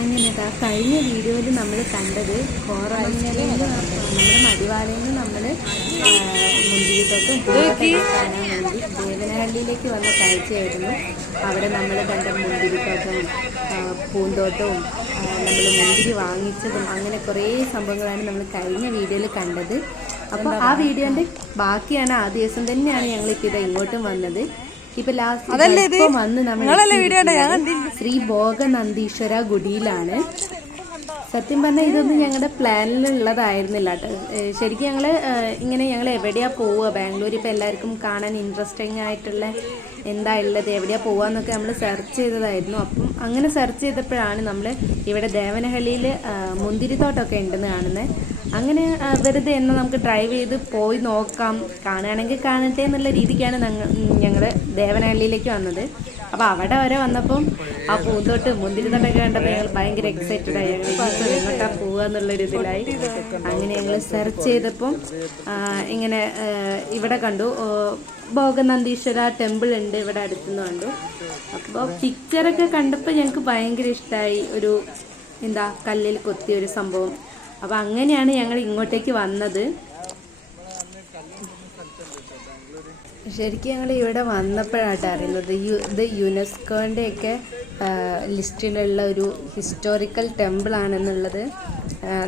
അങ്ങനെ ദാ കഴിഞ്ഞ വീഡിയോയിൽ നമ്മൾ കണ്ടത് നിന്ന് നമ്മുടെ മടിവാളയിൽ നിന്ന് നമ്മൾ മുന്തിരിത്തോട്ടും കാണാൻ വേണ്ടി ദേവനഹള്ളിയിലേക്ക് വന്ന കാഴ്ചയായിരുന്നു. അവിടെ നമ്മൾ കണ്ട മുന്തിരിത്തോട്ടവും പൂന്തോട്ടവും നമ്മൾ മുന്തിരി വാങ്ങിച്ചതും അങ്ങനെ കുറേ സംഭവങ്ങളാണ് നമ്മൾ കഴിഞ്ഞ വീഡിയോയിൽ കണ്ടത്. അപ്പോൾ ആ വീഡിയോന്റെ ബാക്കിയാണ് ആ ദിവസം തന്നെയാണ് ഞങ്ങൾ ഇപ്പോൾ ഇത് ഇങ്ങോട്ടും വന്നത്. ഇപ്പൊ ലാസ്റ്റ് ഇപ്പം വന്ന് നമ്മൾ ശ്രീ ഭോഗനന്ദീശ്വര ഗുഡിയിലാണ് സത്യം പറഞ്ഞാൽ ഇതൊന്നും ഞങ്ങളുടെ പ്ലാനിൽ ഉള്ളതായിരുന്നില്ല കേട്ടോ ശരിക്കും ഞങ്ങൾ ഇങ്ങനെ ഞങ്ങൾ എവിടെയാ പോവുക ബാംഗ്ലൂർ ഇപ്പോൾ എല്ലാവർക്കും കാണാൻ ഇൻട്രസ്റ്റിംഗ് ആയിട്ടുള്ള എന്താ ഉള്ളത് എവിടെയാ പോവാന്നൊക്കെ നമ്മൾ സെർച്ച് ചെയ്തതായിരുന്നു. അപ്പം അങ്ങനെ സെർച്ച് ചെയ്തപ്പോഴാണ് നമ്മൾ ഇവിടെ ദേവനഹള്ളിയിൽ മുന്തിരിത്തോട്ടമൊക്കെ ഉണ്ടെന്ന് കാണുന്നത് അങ്ങനെ വെറുതെ എന്നാൽ നമുക്ക് ഡ്രൈവ് ചെയ്ത് പോയി നോക്കാം. കാണുകയാണെങ്കിൽ കാണട്ടെ എന്നുള്ള രീതിക്കാണ് ഞങ്ങൾ ദേവനഹള്ളിയിലേക്ക് വന്നത്. അപ്പോൾ അവിടെ വരെ വന്നപ്പം ആ പൂന്തോട്ട് മുന്തിരിത്തോട്ടൊക്കെ കണ്ടപ്പോൾ ഞങ്ങൾ ഭയങ്കര എക്സൈറ്റഡ് ആയി. ഞങ്ങൾ എങ്ങോട്ടാ പോവുക എന്നുള്ളൊരു ഇതിലായി. അങ്ങനെ ഞങ്ങൾ സെർച്ച് ചെയ്തപ്പം ഇങ്ങനെ ഇവിടെ കണ്ടു. ഭോഗനന്ദീശ്വര ടെമ്പിൾ ഉണ്ട് ഇവിടെ അടുത്തുനിന്ന് കണ്ടു. അപ്പോൾ പിക്ചറൊക്കെ കണ്ടപ്പോൾ ഞങ്ങൾക്ക് ഭയങ്കര ഇഷ്ടമായി ഒരു എന്താ കല്ലിൽ കൊത്തിയ ഒരു സംഭവം. അപ്പോൾ അങ്ങനെയാണ് ഞങ്ങൾ ഇങ്ങോട്ടേക്ക് വന്നത്. ശരിക്കും ഞങ്ങൾ ഇവിടെ വന്നപ്പോഴാണ് അറിയുന്നത്. യു ഇത് യുനെസ്കോന്റെയൊക്കെ ലിസ്റ്റിലുള്ള ഒരു ഹിസ്റ്റോറിക്കൽ ടെമ്പിൾ ആണെന്നുള്ളത്.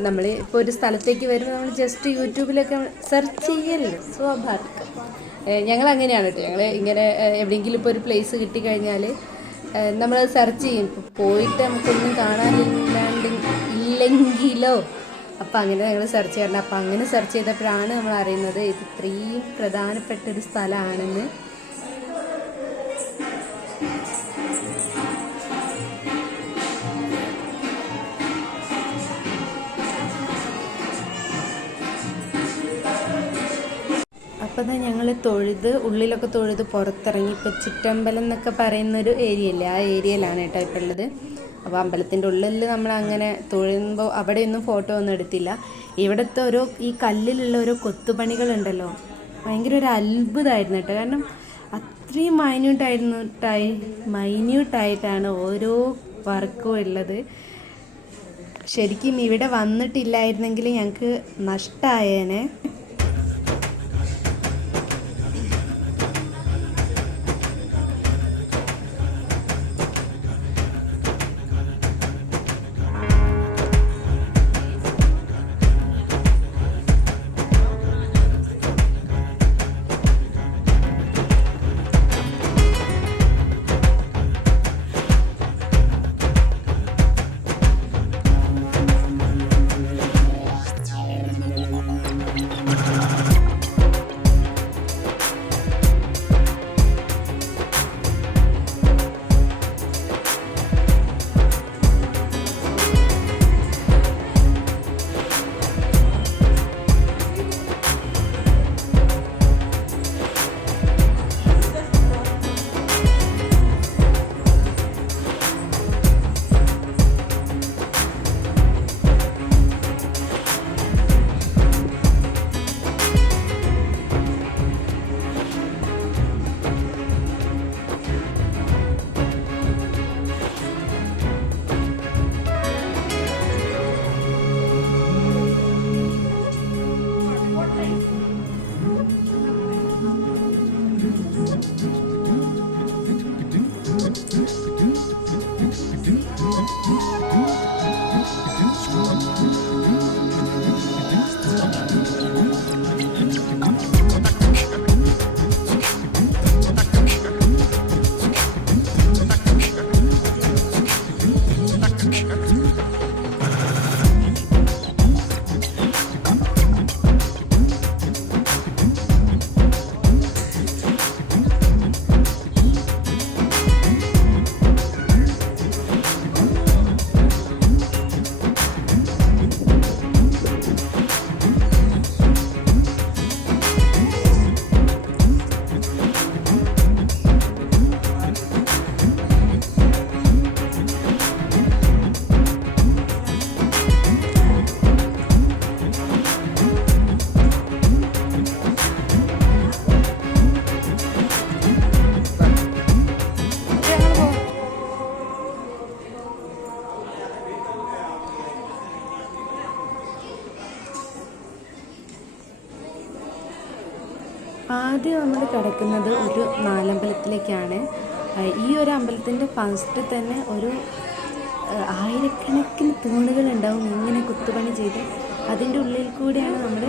നമ്മൾ ഇപ്പോൾ ഒരു സ്ഥലത്തേക്ക് വരുമ്പോൾ നമ്മൾ ജസ്റ്റ് യൂട്യൂബിലൊക്കെ സെർച്ച് ചെയ്യല്ലോ സ്വാഭാവികം. ഞങ്ങൾ അങ്ങനെയാണ് കേട്ടോ. ഞങ്ങൾ ഇങ്ങനെ എവിടെയെങ്കിലും ഇപ്പോൾ ഒരു പ്ലേസ് കിട്ടിക്കഴിഞ്ഞാൽ നമ്മൾ സെർച്ച് ചെയ്യും. പോയിട്ട് നമുക്കൊന്നും കാണാനില്ലാണ്ട് ഇല്ലെങ്കിലോ അപ്പം അങ്ങനെ ഞങ്ങൾ സെർച്ച് ചെയ്യണം അപ്പം അങ്ങനെ സെർച്ച് ചെയ്തപ്പോഴാണ് നമ്മൾ അറിയുന്നത് ഇത് ഇത്രയും പ്രധാനപ്പെട്ട ഒരു സ്ഥലമാണെന്ന്. അപ്പം തന്നെ ഞങ്ങൾ തൊഴുത് ഉള്ളിലൊക്കെ തൊഴുത് പുറത്തിറങ്ങി. ഇപ്പോൾ ചുറ്റമ്പലം എന്നൊക്കെ പറയുന്നൊരു ഏരിയ അല്ലേ ആ ഏരിയയിലാണ് കേട്ടോ ഇപ്പോൾ ഉള്ളത്. അപ്പോൾ അമ്പലത്തിന്റെ ഉള്ളിൽ നമ്മൾ അങ്ങനെ തൊഴുമ്പോൾ അവിടെയൊന്നും ഫോട്ടോ ഒന്നും എടുത്തില്ല. ഇവിടുത്തെ ഓരോ ഈ കല്ലിലുള്ള ഓരോ കൊത്തുപണികളുണ്ടല്ലോ. ഭയങ്കര ഒരു അത്ഭുതമായിരുന്നു കേട്ടോ. കാരണം അത്രയും മൈന്യൂട്ടായിരുന്നു ടൈ മൈന്യൂട്ടായിട്ടാണ് ഓരോ വർക്കും ഉള്ളത്. ശരിക്കും ഇവിടെ വന്നിട്ടില്ലായിരുന്നെങ്കിൽ ഞങ്ങൾക്ക് നഷ്ടമായേനെ ആദ്യം നമ്മൾ കിടക്കുന്നത് ഒരു നാലമ്പലത്തിലേക്കാണ്. ഈ ഒരു അമ്പലത്തിന്റെ ഫസ്റ്റ് തന്നെ ഒരു ആയിരക്കണക്കിന് തൂണുകൾ ഉണ്ടാവും ഇങ്ങനെ കുത്തുപണി ചെയ്ത് അതിന്റെ ഉള്ളിൽ കൂടെയാണ് നമ്മൾ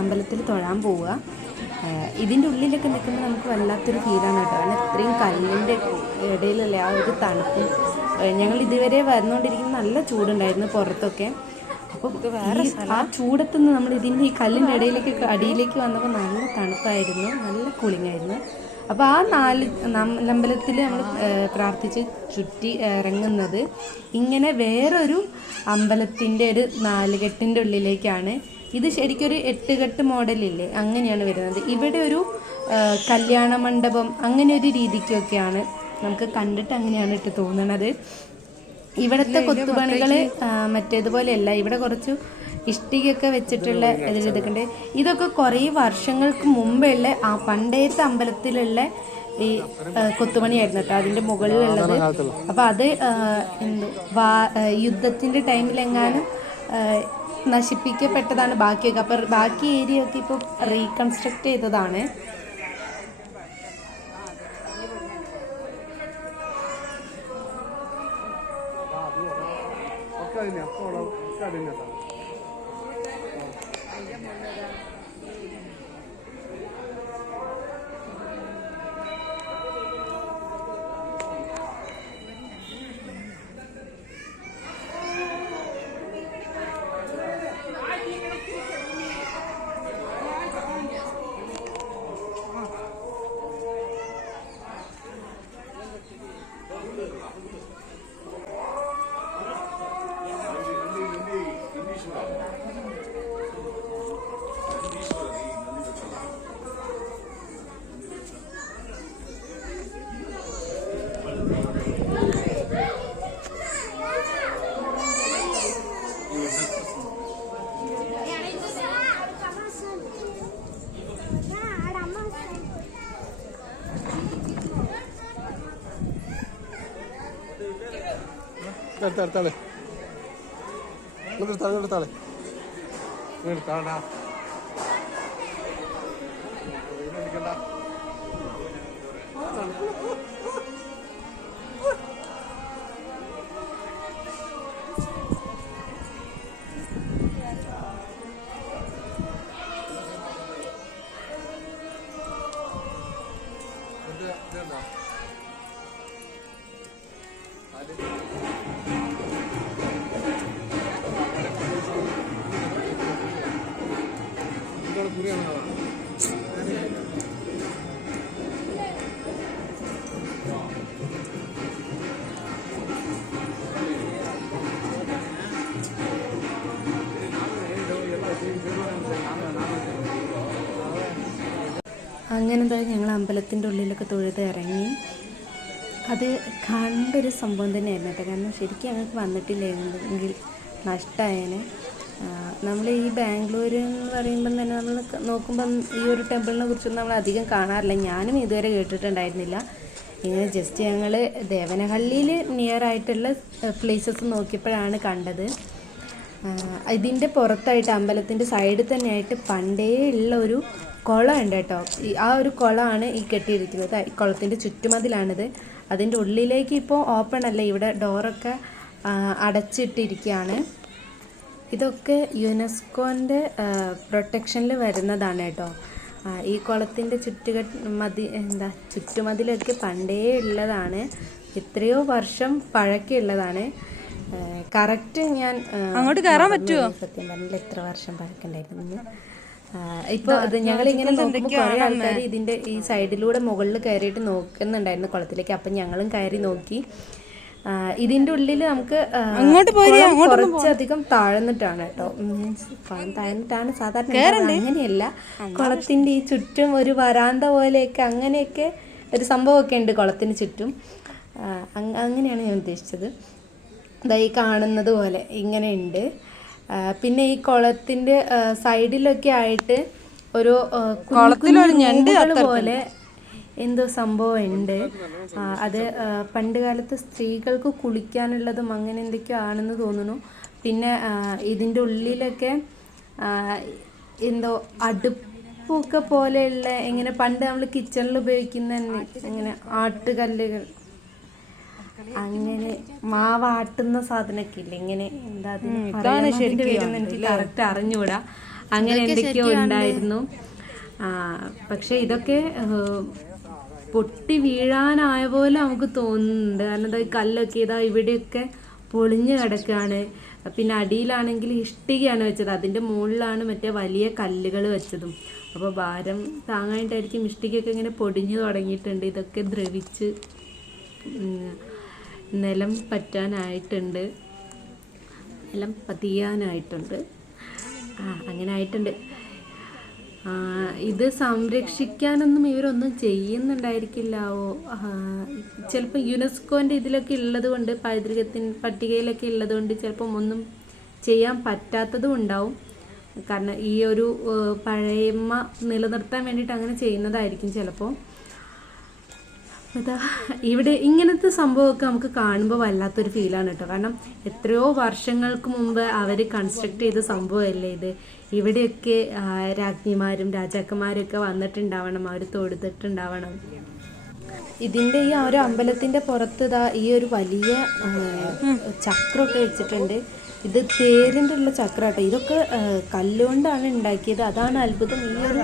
അമ്പലത്തിൽ തൊഴാൻ പോവുക. ഇതിന്റെ ഉള്ളിലൊക്കെ നിൽക്കുമ്പോൾ നമുക്ക് വല്ലാത്തൊരു ഫീലാണ് കേട്ടോ. കാരണം ഇത്രയും കല്ലിന്റെ ഇടയിലല്ലേ ആ ഒരു തണുപ്പും. ഞങ്ങൾ ഇതുവരെ വന്നുകൊണ്ടിരിക്കുന്ന നല്ല ചൂടുണ്ടായിരുന്നു പുറത്തൊക്കെ. അപ്പോൾ ഈ ആ ചൂടത്തുനിന്ന് നമ്മൾ ഇതിന്റെ ഈ കല്ലിന്റെ ഇടയിലേക്ക് അടിയിലേക്ക് വന്നപ്പോൾ നല്ല തണുപ്പായിരുന്നു നല്ല കൂളിംഗ് ആയിരുന്നു അപ്പോൾ ആ നാല് അമ്പലത്തിൽ നമ്മൾ പ്രാർത്ഥിച്ച് ചുറ്റി ഇറങ്ങുന്നത് ഇങ്ങനെ വേറൊരു അമ്പലത്തിന്റെ ഒരു നാലുകെട്ടിന്റെ ഉള്ളിലേക്കാണ്. ഇത് ശരിക്കും ഒരു എട്ടുകെട്ട് മോഡലില്ലേ അങ്ങനെയാണ് വരുന്നത്. ഇവിടെ ഒരു കല്യാണ മണ്ഡപം അങ്ങനെ ഒരു രീതിക്കൊക്കെയാണ് നമുക്ക് കണ്ടിട്ട് അങ്ങനെയാണ് ഇട്ട് തോന്നുന്നത് ഇവിടുത്തെ കൊത്തുപണികൾ മറ്റേതുപോലെയല്ല ഇവിടെ കുറച്ച് ഇഷ്ടികയൊക്കെ വെച്ചിട്ടുള്ള ഇതിൽ ഇതൊക്കെ ഇതൊക്കെ കുറേ വർഷങ്ങൾക്ക് മുമ്പുള്ള ആ പണ്ടേത്തെ അമ്പലത്തിലുള്ള ഈ കൊത്തുപണിയായിരുന്നു കേട്ടോ. അതിന്റെ മുകളിലുള്ളത്. അപ്പോൾ അത് എന്ത് വാ യുദ്ധത്തിന്റെ യുദ്ധത്തിന്റെ ടൈമിലെങ്ങാനും നശിപ്പിക്കപ്പെട്ടതാണ് ബാക്കിയൊക്കെ. അപ്പോൾ ബാക്കി ഏരിയ ഒക്കെ ഇപ്പോൾ റീകൺസ്ട്രക്ട് ചെയ്തതാണ്. ഒക്കെ അതിനെ അപ്പോൾ ഒക്കെ അതിനെ എടുത്ത എടുത്താളെ എടുത്താളെ എടുത്താളെ എടുത്താളാ എന്താണ് അങ്ങനെ എന്താ ഞങ്ങൾ അമ്പലത്തിന്റെ ഉള്ളിലൊക്കെ തൊഴുത് ഇറങ്ങി. അത് കണ്ടൊരു സംഭവം തന്നെയായിരുന്നു കേട്ടോ. കാരണം ശരിക്കും ഞങ്ങൾക്ക് വന്നിട്ടില്ലായിരുന്നെങ്കിൽ നഷ്ടമായേനെ നമ്മൾ ഈ ബാംഗ്ലൂർ എന്ന് പറയുമ്പം തന്നെ നമ്മൾ നോക്കുമ്പം ഈ ഒരു ടെമ്പിളിനെ കുറിച്ചൊന്നും നമ്മൾ അധികം കാണാറില്ല. ഞാനും ഇതുവരെ കേട്ടിട്ടുണ്ടായിരുന്നില്ല. ഇങ്ങനെ ജസ്റ്റ് ഞങ്ങൾ ദേവനഹള്ളിയിൽ നിയർ ആയിട്ടുള്ള പ്ലേസസ് നോക്കിയപ്പോഴാണ് കണ്ടത്. ഇതിന്റെ പുറത്തായിട്ട് അമ്പലത്തിന്റെ സൈഡിൽ തന്നെയായിട്ട് പണ്ടേ ഉള്ള ഒരു കുളം ഉണ്ട് കേട്ടോ. ഈ ആ ഒരു കുളമാണ് ഈ കെട്ടിയിരിക്കുന്നത്. കുളത്തിന്റെ ചുറ്റുമതിലാണിത്. അതിന്റെ ഉള്ളിലേക്ക് ഇപ്പോൾ ഓപ്പൺ അല്ല ഇവിടെ ഡോറൊക്കെ അടച്ചിട്ടിരിക്കുകയാണ്. ഇതൊക്കെ യുനെസ്കോന്റെ പ്രൊട്ടക്ഷനിൽ വരുന്നതാണ് കേട്ടോ. ഈ കുളത്തിന്റെ ചുറ്റുക മതി എന്താ ചുറ്റുമതിലൊക്കെ പണ്ടേ ഉള്ളതാണ്. എത്രയോ വർഷം പഴക്കമുള്ളതാണ്. കറക്റ്റ് ഞാൻ അങ്ങോട്ട് കയറാൻ പറ്റുമോ സത്യം പറഞ്ഞാൽ. എത്ര വർഷം പഴക്കണ്ടായിരുന്നു ഇപ്പൊ ഞങ്ങൾ ഇങ്ങനെ നോക്കുമ്പോൾ കുറെ ആൾക്കാർ ഇതിന്റെ ഈ സൈഡിലൂടെ മുകളിൽ കയറിയിട്ട് നോക്കുന്നുണ്ടായിരുന്നു കുളത്തിലേക്ക്. അപ്പം ഞങ്ങളും കയറി നോക്കി. ഇതിന്റെ ഉള്ളിൽ നമുക്ക് അങ്ങോട്ട് കുറച്ചധികം താഴ്ന്നിട്ടാണ് കേട്ടോ. മീൻസ് താഴ്ന്നിട്ടാണ് സാധാരണ. അങ്ങനെയല്ല. കുളത്തിന്റെ ഈ ചുറ്റും ഒരു വരാന്ത പോലെയൊക്കെ അങ്ങനെയൊക്കെ ഒരു സംഭവമൊക്കെ ഉണ്ട് കുളത്തിന് ചുറ്റും. അങ്ങനെയാണ് ഞാൻ ഉദ്ദേശിച്ചത്. ഇതായി ഈ കാണുന്നത് പോലെ ഇങ്ങനെ ഉണ്ട്. ആ, പിന്നെ ഈ കുളത്തിന്റെ സൈഡിലൊക്കെ ആയിട്ട് ഒരു പോലെ എന്തോ സംഭവം ഉണ്ട് അത് പണ്ട് കാലത്ത് സ്ത്രീകൾക്ക് കുളിക്കാനുള്ളതും അങ്ങനെ എന്തൊക്കെയോ ആണെന്ന് തോന്നുന്നു. പിന്നെ ഇതിന്റെ ഇതിന്റെ ഉള്ളിലൊക്കെ എന്തോ അടുപ്പ് അടുപ്പൊക്കെ പോലെയുള്ള എങ്ങനെ പണ്ട് നമ്മൾ കിച്ചണിൽ ഉപയോഗിക്കുന്ന ഇങ്ങനെ ആട്ടുകല്ലുകൾ. അങ്ങനെ മാവാട്ടുന്ന സാധനമൊക്കെ ഇല്ല ഇങ്ങനെ എന്താ ശരിക്കും എനിക്ക് കറക്റ്റ് അറിഞ്ഞുകൂടാ അങ്ങനെ എന്തൊക്കെയോ ഉണ്ടായിരുന്നു. പക്ഷെ ഇതൊക്കെ പൊട്ടി വീഴാനായ പോലെ നമുക്ക് തോന്നുന്നുണ്ട്. കാരണം എന്താ കല്ലൊക്കെ ഇതാ ഇവിടെയൊക്കെ പൊളിഞ്ഞു കിടക്കുകയാണ്. പിന്നെ അടിയിലാണെങ്കിൽ ഇഷ്ടികയാണ് വെച്ചത്. അതിന്റെ മുകളിലാണ് മറ്റേ വലിയ കല്ലുകൾ വെച്ചതും. അപ്പോൾ ഭാരം താങ്ങാനായിട്ടായിരിക്കും ഇഷ്ടികയൊക്കെ ഇങ്ങനെ പൊടിഞ്ഞു തുടങ്ങിയിട്ടുണ്ട്. ഇതൊക്കെ ദ്രവിച്ച് നിലം പറ്റാനായിട്ടുണ്ട്. നിലം പതിയാനായിട്ടുണ്ട്. ആ അങ്ങനെ ആയിട്ടുണ്ട് ഇത് സംരക്ഷിക്കാനൊന്നും ഇവരൊന്നും ചെയ്യുന്നുണ്ടായിരിക്കില്ലാവോ ചിലപ്പോൾ യുനെസ്കോന്റെ ഇതിലൊക്കെ ഉള്ളത് കൊണ്ട് പൈതൃകത്തിൻ പട്ടികയിലൊക്കെ ഉള്ളത് കൊണ്ട് ചിലപ്പം ഒന്നും ചെയ്യാൻ പറ്റാത്തതും ഉണ്ടാവും. കാരണം ഈ ഒരു പഴയമ്മ നിലനിർത്താൻ വേണ്ടിയിട്ട് അങ്ങനെ ചെയ്യുന്നതായിരിക്കും ചിലപ്പോൾ അതാ ഇവിടെ ഇങ്ങനത്തെ സംഭവമൊക്കെ നമുക്ക് കാണുമ്പോൾ വല്ലാത്തൊരു ഫീലാണ് കേട്ടോ. കാരണം എത്രയോ വർഷങ്ങൾക്ക് മുമ്പ് അവർ കൺസ്ട്രക്ട് ചെയ്ത സംഭവമല്ലേ ഇത്. ഇവിടെയൊക്കെ രാജ്ഞിമാരും രാജാക്കന്മാരൊക്കെ വന്നിട്ടുണ്ടാവണം അവർ തൊടുത്തിട്ടുണ്ടാവണം. ഇതിന്റെ ഈ ആ ഒരു അമ്പലത്തിന്റെ പുറത്ത് ഇതാ ഈ ഒരു വലിയ ചക്രമൊക്കെ വെച്ചിട്ടുണ്ട്. ഇത് തേരിന്റെ ഉള്ള ചക്രം കേട്ടോ ഇതൊക്കെ കല്ലുകൊണ്ടാണ് ഉണ്ടാക്കിയത് അതാണ് അത്ഭുതം. ഈ ഒരു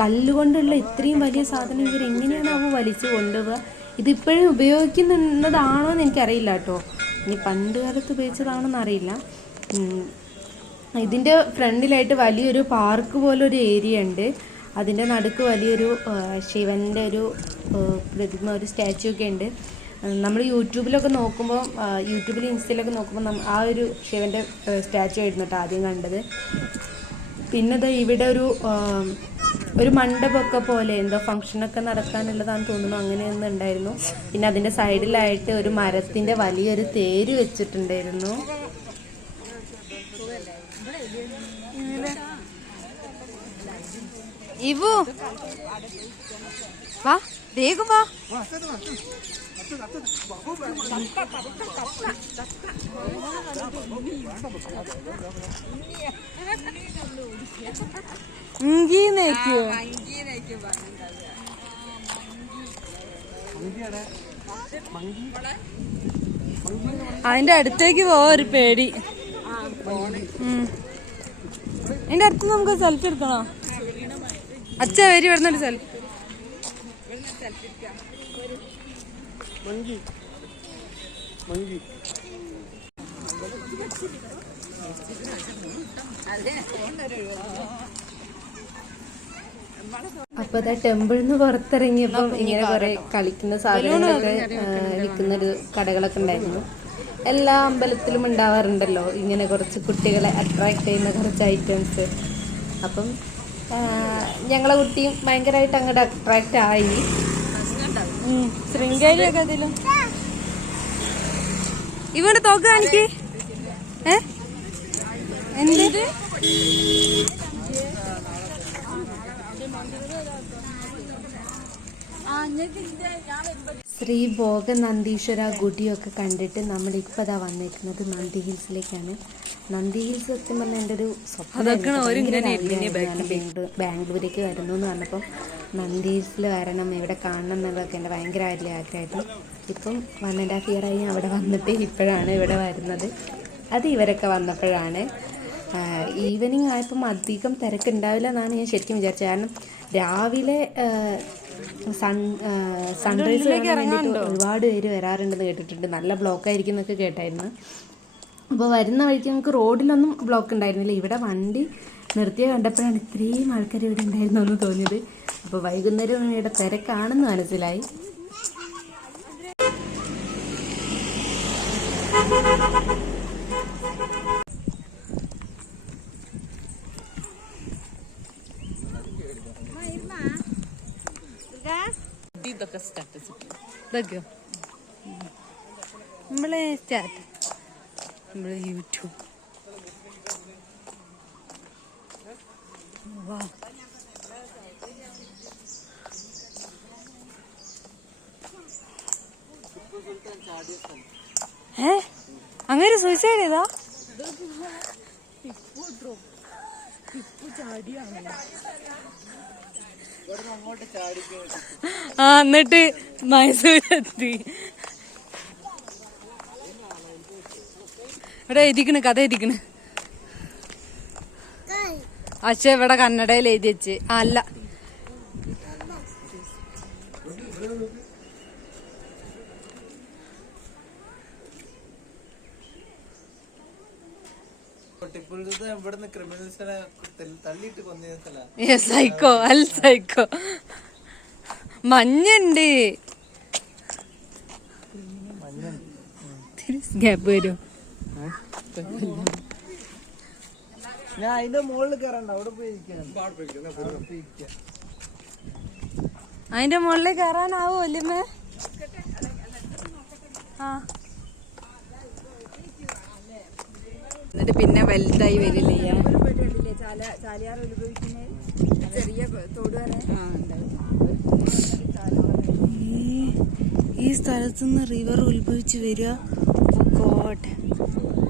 കല്ലുകൊണ്ടുള്ള ഇത്രയും വലിയ സാധനം ഇവർ എങ്ങനെയാണ് അവ വലിച്ചു കൊണ്ടുപോവുക ഇതിപ്പോഴും ഉപയോഗിക്കുന്നതാണോ എന്ന് എനിക്കറിയില്ല കേട്ടോ ഇനി പണ്ട് കാലത്ത് ഉപയോഗിച്ചതാണോന്ന് അറിയില്ല. ഇതിന്റെ ഫ്രണ്ടിലായിട്ട് വലിയൊരു പാർക്ക് പോലെ ഒരു ഏരിയ ഉണ്ട് അതിന്റെ നടുക്ക് വലിയൊരു ശിവന്റെ ഒരു പ്രതിമ ഒരു സ്റ്റാച്ചു ഒക്കെ ഉണ്ട് നമ്മൾ യൂട്യൂബിലൊക്കെ നോക്കുമ്പോൾ യൂട്യൂബിൽ ഇൻസ്റ്റയിലൊക്കെ നോക്കുമ്പോൾ നമ്മ ആ ഒരു ശിവന്റെ സ്റ്റാച്ചു ആയിരുന്നു കേട്ടോ ആദ്യം കണ്ടത്. പിന്നെ ദാ ഇവിടെ ഒരു ഒരു മണ്ഡപമൊക്കെ പോലെ എന്തോ ഫംഗ്ഷനൊക്കെ നടക്കാനുള്ളതാണെന്ന് തോന്നുന്നു. അങ്ങനെയൊന്നും ഉണ്ടായിരുന്നു. പിന്നെ അതിന്റെ സൈഡിലായിട്ട് ഒരു മരത്തിന്റെ വലിയൊരു തേര് വെച്ചിട്ടുണ്ടായിരുന്നു. ഇവു. വാ വേഗം വാ. അതിന്റെ അടുത്തേക്ക് പോവാ ഒരു പേടി. അതിന്റെ അടുത്ത് നമുക്ക് സെൽഫി എടുക്കണോ? അച്ഛ വരി വരുന്നൊരു സെൽഫി മങ്കി. മങ്കി. അപ്പൊ അതാ ടെമ്പിളിൽ നിന്ന് പുറത്തിറങ്ങിയപ്പം ഇങ്ങനെ കുറെ കളിക്കുന്ന സാധനങ്ങളൊക്കെ വിൽക്കുന്ന ഒരു കടകളൊക്കെ ഉണ്ടായിരുന്നു. എല്ലാ അമ്പലത്തിലും ഉണ്ടാവാറുണ്ടല്ലോ ഇങ്ങനെ കുറച്ച് കുട്ടികളെ അട്രാക്ട് ചെയ്യുന്ന കുറച്ച് ഐറ്റംസ് അപ്പം ഞങ്ങളെ കുട്ടിയും ഭയങ്കരമായിട്ട് അങ്ങോട്ട് അട്രാക്റ്റ് ആയി. ശൃംഗേരിയൊക്കെ അതിലും ഇവിടെ തോക്ക് കാണിക്ക്. എന്ത്? ശ്രീ ഭോഗ നന്ദീശ്വര ഗുഡിയൊക്കെ കണ്ടിട്ട് നമ്മൾ ഇപ്പോൾ ഇതാ വന്നിരിക്കുന്നത് നന്ദി ഹിൽസിലേക്കാണ്. നന്ദി ഹിൽസ് സത്യം പറഞ്ഞാൽ എന്റെ ഒരു സ്വപ്നം ബാംഗ്ലൂരേക്ക് വരുന്നു എന്ന് പറഞ്ഞപ്പം നന്ദി ഹിൽസിൽ വരണം ഇവിടെ കാണണം എന്നുള്ളതൊക്കെ എന്റെ ഭയങ്കര വലിയ ആഗ്രഹമായിരുന്നു. ഇപ്പം വൺ ആൻഡ് ഹാഫ് ഇയർ ആയി അവിടെ വന്നിട്ട് ഇപ്പോഴാണ് ഇവിടെ വരുന്നത്. അത് ഇവരൊക്കെ വന്നപ്പോഴാണ് ഈവനിങ് ആയപ്പം അധികം തിരക്കുണ്ടാവില്ല എന്നാണ് ഞാൻ ശരിക്കും വിചാരിച്ചത്. കാരണം രാവിലെ സൺ സൺറൈസ് കാണാൻ വേണ്ടിയിട്ട് ഒരുപാട് പേര് വരാറുണ്ടെന്ന് കേട്ടിട്ടുണ്ട്. നല്ല ബ്ലോക്കായിരിക്കും എന്നൊക്കെ കേട്ടായിരുന്നു. അപ്പോൾ വരുന്ന വഴിക്ക് നമുക്ക് റോഡിലൊന്നും ബ്ലോക്ക് ഉണ്ടായിരുന്നില്ല. ഇവിടെ വണ്ടി നിർത്തിയ കണ്ടപ്പോഴാണ് ഇത്രയും ആൾക്കാർ ഇവിടെ ഉണ്ടായിരുന്നു എന്ന് തോന്നിയത്. അപ്പോൾ വൈകുന്നേരം ഇവിടെ തിരക്കാണെന്ന് മനസ്സിലായി. ഇതൊക്കെ സ്റ്റാറ്റസ് ഇതൊക്കെയോ? നമ്മളെ സ്റ്റാറ്റ് നമ്മളെ യൂട്യൂബ്. ഏ? അങ്ങനെ സൂയിസൈഡ് ചെയ്താ ആ എന്നിട്ട് മൈസൂരെത്തി. ഇവിടെ എഴുതിക്കണ് കഥ എഴുതിക്കണ്. അച്ഛ ഇവിടെ കന്നഡയിൽ എഴുതി വെച്ച്. അല്ല. സൈക്കോ അൽ സൈക്കോ മഞ്ഞുണ്ട്. ഗ്യാപ്പ് വരും ഞാൻ അതിന്റെ മുകളിൽ കയറണ്ട അവിടെ പോയി അതിന്റെ മുകളിൽ കയറാനാവോ അല്ലേ ആ. എന്നിട്ട് പിന്നെ വലുതായി വരില്ലേ? ഈ സ്ഥലത്തുനിന്ന് റിവർ ഉത്ഭവിച്ച് വരിക? Thank you.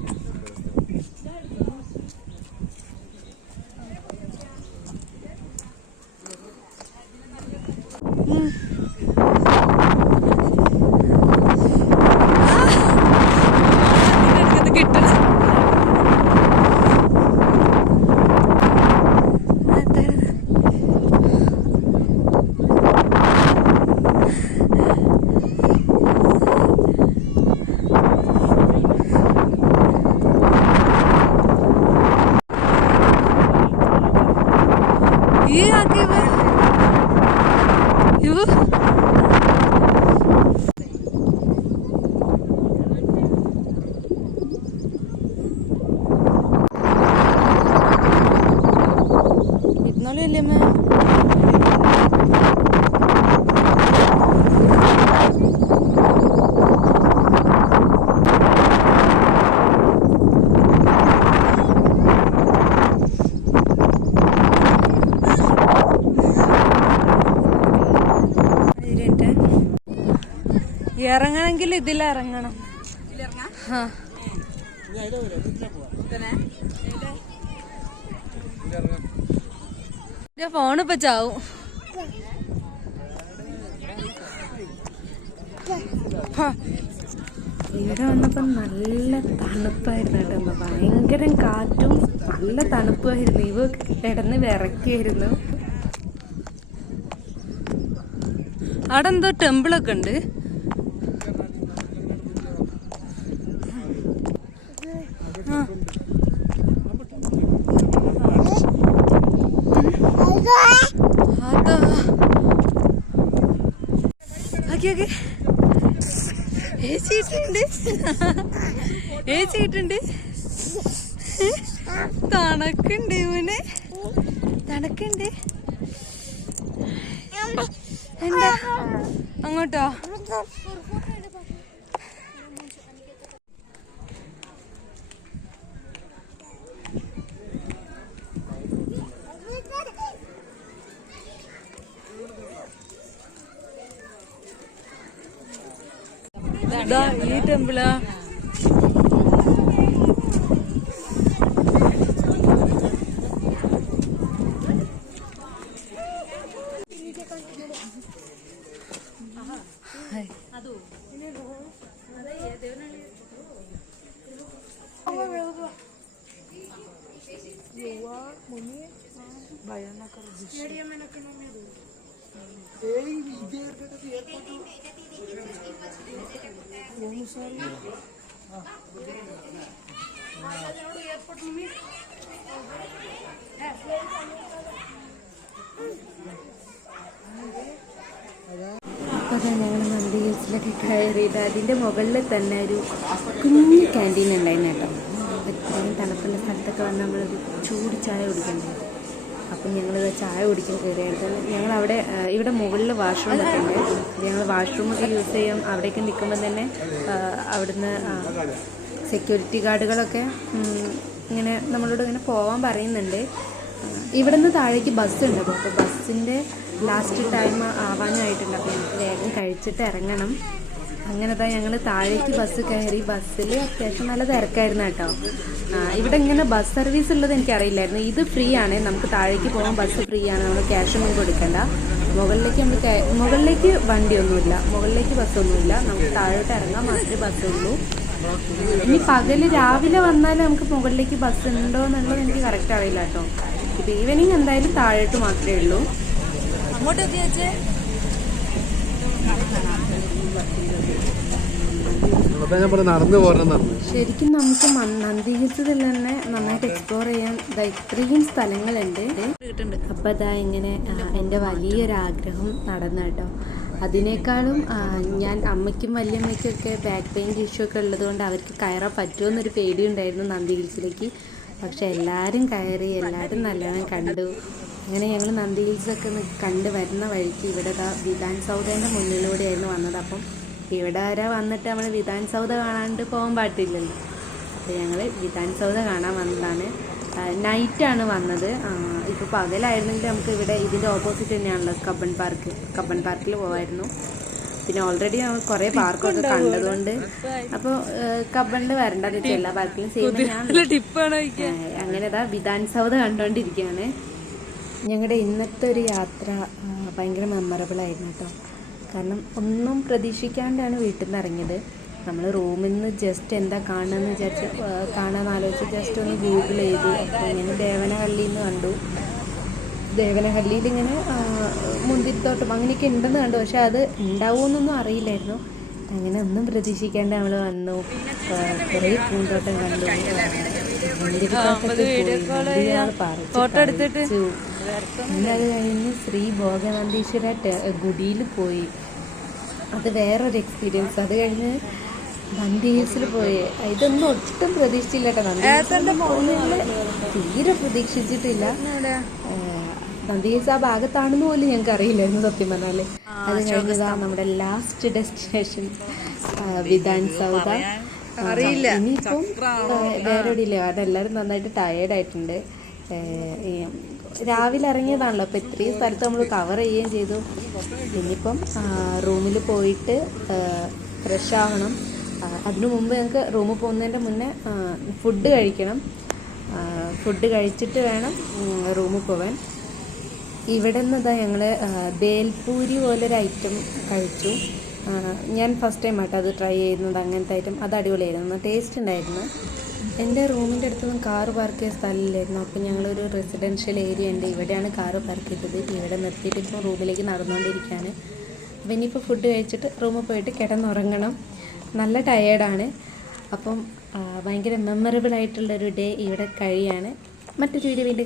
ഇറങ്ങണമെങ്കിൽ ഇതിലിറങ്ങണം. ആ ഫോണിപ്പോ ചാവും. ഇവിടെ വന്നപ്പോൾ നല്ല തണുപ്പായിരുന്നു കേട്ടോ. ഭയങ്കര കാറ്റും നല്ല തണുപ്പായിരുന്നു. ഇവ കിടന്ന് വിറക്കിയായിരുന്നു അവിടെ എന്തോ ടെമ്പിളൊക്കെ ഉണ്ട് ആ. അതാ. ആക്കി, ആക്കി. ഏച്ചി ഇട്ടിട്ടുണ്ട്. ഏച്ചി ഇട്ടുണ്ട് തണക്കുണ്ട് ഇവന് തണക്കുണ്ട്. എന്താ? അങ്ങോട്ടോ ഇതാ ഈ ടെമ്പിളാ അപ്പോൾ അതാ ഞങ്ങൾ നന്ദി ഹിൽസിലൊക്കെ കയറിയിട്ട് അതിന്റെ മുകളിൽ തന്നെ ഒരു കുഞ്ഞു ക്യാന്റീൻ ഉണ്ടായിരുന്നു കേട്ടോ. ഇത്രയും തണുപ്പുള്ള സ്ഥലത്തൊക്കെ വന്ന് നമ്മളൊരു ചൂട് ചായ കുടിക്കണ്ടേ അപ്പം ഞങ്ങൾ ചായ കുടിക്കാൻ കയറിയായിരുന്നു ഞങ്ങൾ അവിടെ ഇവിടെ മുകളിൽ വാഷ്റൂം ഒക്കെ ഉണ്ട്. ഞങ്ങൾ വാഷ്റൂമൊക്കെ യൂസ് ചെയ്യും. അവിടേക്ക് നിൽക്കുമ്പോൾ തന്നെ അവിടുന്ന് സെക്യൂരിറ്റി ഗാർഡുകളൊക്കെ ഇങ്ങനെ നമ്മളോട് ഇങ്ങനെ പോകാൻ പറയുന്നുണ്ട്. ഇവിടുന്ന് താഴേക്ക് ബസ് ഉണ്ട് അപ്പോൾ ബസ്സിന്റെ ലാസ്റ്റ് ടൈം ആവാനായിട്ടുണ്ട്. അപ്പോൾ വേഗം കഴിച്ചിട്ട് ഇറങ്ങണം. അങ്ങനത്തെ ഞങ്ങൾ താഴേക്ക് ബസ് കയറി. ബസ്സിൽ അത്യാവശ്യം നല്ല തിരക്കായിരുന്നു കേട്ടോ. ഇവിടെ ഇങ്ങനെ ബസ് സർവീസ് ഉള്ളത് എനിക്കറിയില്ലായിരുന്നു. ഇത് ഫ്രീ ആണ്. നമുക്ക് താഴേക്ക് പോകാൻ ബസ് ഫ്രീ ആണ്. നമ്മൾ ക്യാഷ് ഒന്നും കൊടുക്കണ്ട. മുകളിലേക്ക് നമ്മൾ മുകളിലേക്ക് വണ്ടിയൊന്നുമില്ല. മുകളിലേക്ക് ബസ്സൊന്നുമില്ല നമുക്ക് താഴോട്ട് ഇറങ്ങാൻ മാത്രമേ ബസ്സുള്ളൂ ഇനി പകൽ രാവിലെ വന്നാൽ നമുക്ക് മുകളിലേക്ക് ബസ് ഉണ്ടോ എന്നുള്ളത് എനിക്ക് കറക്റ്റ് അറിയില്ല കേട്ടോ. ഇപ്പം ഈവനിങ് എന്തായാലും താഴോട്ട് മാത്രമേ ഉള്ളൂ. അങ്ങോട്ട് എത്തിയേ അതാ ഞാൻ പറഞ്ഞ നടന്നു പോരണം നടന്ന് ശരിക്കും നമുക്ക് നന്ദി ഹിൽസിൽ തന്നെ നന്നായിട്ട് എക്സ്പ്ലോർ ചെയ്യാൻ ഇത്രയും സ്ഥലങ്ങളുണ്ട്. അപ്പൊ അതാ ഇങ്ങനെ എന്റെ വലിയൊരു ആഗ്രഹം നടന്നു കേട്ടോ. അതിനേക്കാളും ഞാൻ അമ്മയ്ക്കും വല്യമ്മയ്ക്കും ഒക്കെ ബാക്ക് പെയിൻ ഇഷ്യൂ ഒക്കെ ഉള്ളതുകൊണ്ട് അവർക്ക് കയറാൻ പറ്റുമെന്നൊരു പേടിയുണ്ടായിരുന്നു നന്ദി ഹിൽസിലേക്ക് പക്ഷെ എല്ലാവരും കയറി എല്ലാവരും നല്ലവണ്ണം കണ്ടു. അങ്ങനെ ഞങ്ങൾ നന്ദി ഹിൽസൊക്കെ കണ്ട് വരുന്ന വഴിക്ക് ഇവിടെ വിധാൻ സൗദേന്റെ മുന്നിലൂടെയായിരുന്നു വന്നത്. അപ്പം ഇവിടെ വരെ വന്നിട്ട് നമ്മൾ വിധാൻ സൗദ കാണാണ്ട് പോകാൻ പാട്ടില്ലല്ലോ അപ്പോൾ ഞങ്ങൾ വിധാൻ സൗദ കാണാൻ വന്നതാണ്. നൈറ്റാണ് വന്നത്. ഇപ്പോൾ പകലായിരുന്നെങ്കിൽ നമുക്ക് ഇവിടെ ഇതിന്റെ ഓപ്പോസിറ്റ് തന്നെയാണല്ലോ കബൺ പാർക്ക്. കബൺ പാർക്കിൽ പോകായിരുന്നു പിന്നെ ഓൾറെഡി നമ്മൾ കുറേ പാർക്കൊക്കെ കണ്ടതുകൊണ്ട്. അപ്പോൾ കബണിൽ വരണ്ടെന്ന് എല്ലാ പാർക്കിലും സെയിം അങ്ങനെ അതാ വിധാൻ സൗദ കണ്ടുകൊണ്ടിരിക്കുകയാണ് ഞങ്ങളുടെ ഇന്നത്തെ ഒരു യാത്ര ഭയങ്കര മെമ്മറബിൾ ആയിരുന്നു കേട്ടോ കാരണം ഒന്നും പ്രതീക്ഷിക്കാണ്ടാണ് വീട്ടിൽ നിന്ന് ഇറങ്ങിയത് നമ്മൾ റൂമിൽ നിന്ന് ജസ്റ്റ് എന്താ കാണുകയെന്ന് വിചാരിച്ച് കാണാമെന്ന് ആലോചിച്ച് ജസ്റ്റ് ഒന്ന് ഗൂഗിൾ ചെയ്തു. അപ്പോൾ ഇങ്ങനെ ദേവനഹള്ളിയിൽ നിന്ന് കണ്ടു. ദേവനഹള്ളിയിൽ ഇങ്ങനെ മുന്തിരിത്തോട്ടം അങ്ങനെയൊക്കെ ഉണ്ടെന്ന് കണ്ടു. പക്ഷേ അത് ഉണ്ടാവുമെന്നൊന്നും അറിയില്ലായിരുന്നു. അങ്ങനെ ഒന്നും പ്രതീക്ഷിക്കാണ്ട് നമ്മൾ വന്നു. കുറേ പൂന്തോട്ടം കണ്ടു. ഫോട്ടോ മുന്തിരിത്തോട്ടത്തിൽ പോയി. മുന്തിരികൾ പറിച്ച്. അത് കഴിഞ്ഞ് ശ്രീ ഭോഗനന്ദീശ്വര ഗുഡിയിൽ പോയി. അത് വേറൊരു എക്സ്പീരിയൻസ് അത് കഴിഞ്ഞ് നന്ദി ഹിൽസിൽ പോയി. ഇതൊന്നും ഒട്ടും പ്രതീക്ഷിച്ചില്ല കേട്ടോ നന്ദി തീരെ പ്രതീക്ഷിച്ചിട്ടില്ല. നന്ദി ഹിൽസ് ആ ഭാഗത്താണെന്ന് പോലും ഞങ്ങൾക്ക് അറിയില്ലായിരുന്നു സത്യം പറഞ്ഞാൽ. അത് കഴിഞ്ഞതാ നമ്മുടെ ലാസ്റ്റ് ഡെസ്റ്റിനേഷൻ വിധാൻ സൗദ. അറിയില്ല. ഇനിയിപ്പം വേറെ എവിടെയില്ല? കാരണം എല്ലാവരും നന്നായിട്ട് ടയേർഡ് ആയിട്ടുണ്ട്. ഏഹ് ഈ രാവിലെ ഇറങ്ങിയതാണല്ലോ. അപ്പോൾ ഇത്രയും സ്ഥലത്ത് നമ്മൾ കവർ ചെയ്യുകയും ചെയ്തു. ഇനിയിപ്പം റൂമിൽ പോയിട്ട് ഫ്രഷ് ആവണം. അതിനു മുമ്പ് ഞങ്ങൾക്ക് റൂമിൽ പോകുന്നതിന്റെ മുന്നേ ഫുഡ് കഴിക്കണം. ഫുഡ് കഴിച്ചിട്ട് വേണം റൂമിൽ പോകാൻ ഇവിടെ നിന്നതാ ഞങ്ങൾ ബേൽപൂരി പോലൊരു ഐറ്റം കഴിച്ചു. ഞാൻ ഫസ്റ്റ് ടൈം ആട്ടോ അത് ട്രൈ ചെയ്യുന്നത്. അങ്ങനത്തെ ഐറ്റം അത് അടിപൊളിയായിരുന്നു. ടേസ്റ്റ് ഉണ്ടായിരുന്നു. എന്റെ റൂമിന്റെ അടുത്തൊന്നും കാറ് പാർക്ക് ചെയ്യാൻ സ്ഥലമില്ലായിരുന്നു. അപ്പോൾ ഞങ്ങളൊരു റെസിഡൻഷ്യൽ ഏരിയ ഉണ്ട്. ഇവിടെയാണ് കാറ് പാർക്ക് ചെയ്തത്. ഇവിടെ നിർത്തിയിട്ട് ഇപ്പോൾ റൂമിലേക്ക് നടന്നുകൊണ്ടിരിക്കുകയാണ്. അപ്പോൾ ഇനിയിപ്പോൾ ഫുഡ് കഴിച്ചിട്ട് റൂമിൽ പോയിട്ട് കിടന്നുറങ്ങണം. നല്ല ടയേർഡാണ് അപ്പം ഭയങ്കര മെമ്മറബിൾ ആയിട്ടുള്ളൊരു ഡേ ഇവിടെ കഴിയാണ്. മറ്റൊരു വീഡിയോ വീണ്ടും